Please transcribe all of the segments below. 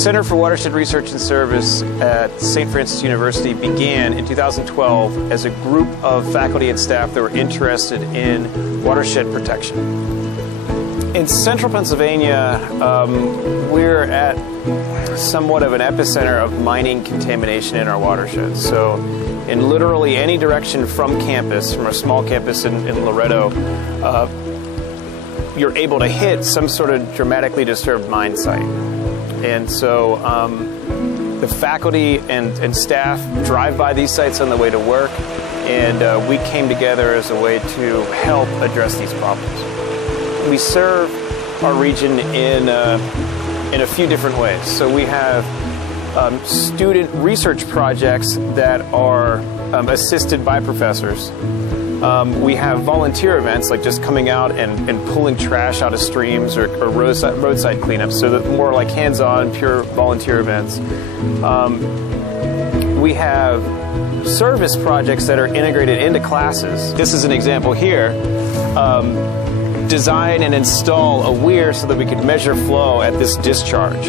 Center for Watershed Research and Service at St. Francis University began in 2012 as a group of faculty and staff that were interested in watershed protection. In central Pennsylvania, we're at somewhat of an epicenter of mining contamination in our watershed. So in literally any direction from campus, from our small campus in Loretto, you're able to hit some sort of dramatically disturbed mine site. And so the faculty and staff drive by these sites on the way to work, and we came together as a way to help address these problems. We serve our region in a few different ways. So we have student research projects that are assisted by professors. We have volunteer events like just coming out and pulling trash out of streams or roadside cleanups, so that more like hands-on, pure volunteer events. We have service projects that are integrated into classes. This is an example here. Design and install a weir so that we could measure flow at this discharge,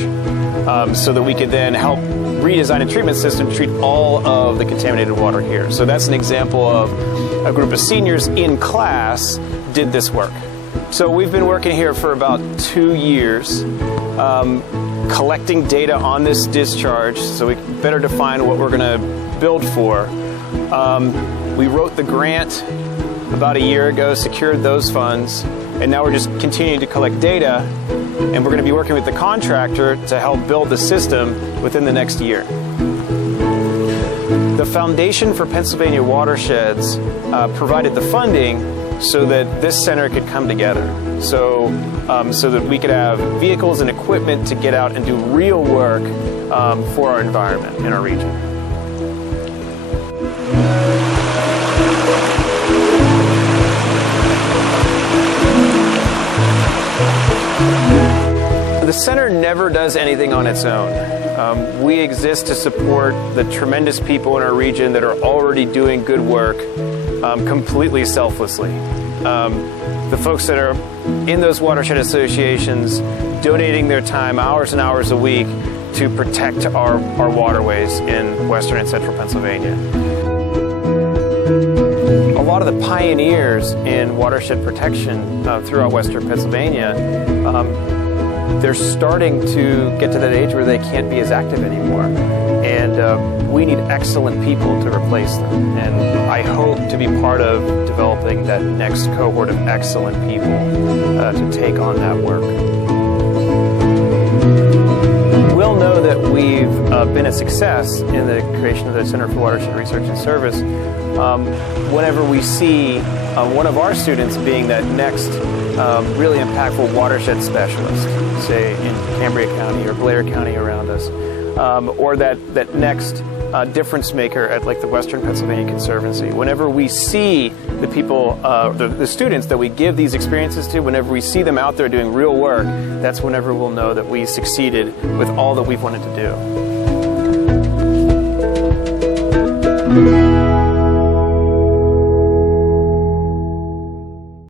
so that we could then help redesign a treatment system to treat all of the contaminated water here. So that's an example of a group of seniors in class did this work. So we've been working here for about 2 years, collecting data on this discharge so we can better define what we're going to build for. We wrote the grant about a year ago, secured those funds, and now we're just continuing to collect data, and we're going to be working with the contractor to help build the system within the next year. The Foundation for Pennsylvania Watersheds provided the funding so that this center could come together, so that we could have vehicles and equipment to get out and do real work for our environment in our region. The center never does anything on its own. We exist to support the tremendous people in our region that are already doing good work completely selflessly. The folks that are in those watershed associations donating their time hours and hours a week to protect our waterways in western and central Pennsylvania. A lot of the pioneers in watershed protection throughout western Pennsylvania, they're starting to get to that age where they can't be as active anymore. And we need excellent people to replace them. And I hope to be part of developing that next cohort of excellent people to take on that work. We'll know that we've been a success in the creation of the Center for Watershed Research and Service whenever we see one of our students being that next really impactful watershed specialist, say in Cambria County or Blair County around us, or that next difference maker at like the Western Pennsylvania Conservancy. Whenever we see the people, the students that we give these experiences to, whenever we see them out there doing real work, that's whenever we'll know that we succeeded with all that we've wanted to do.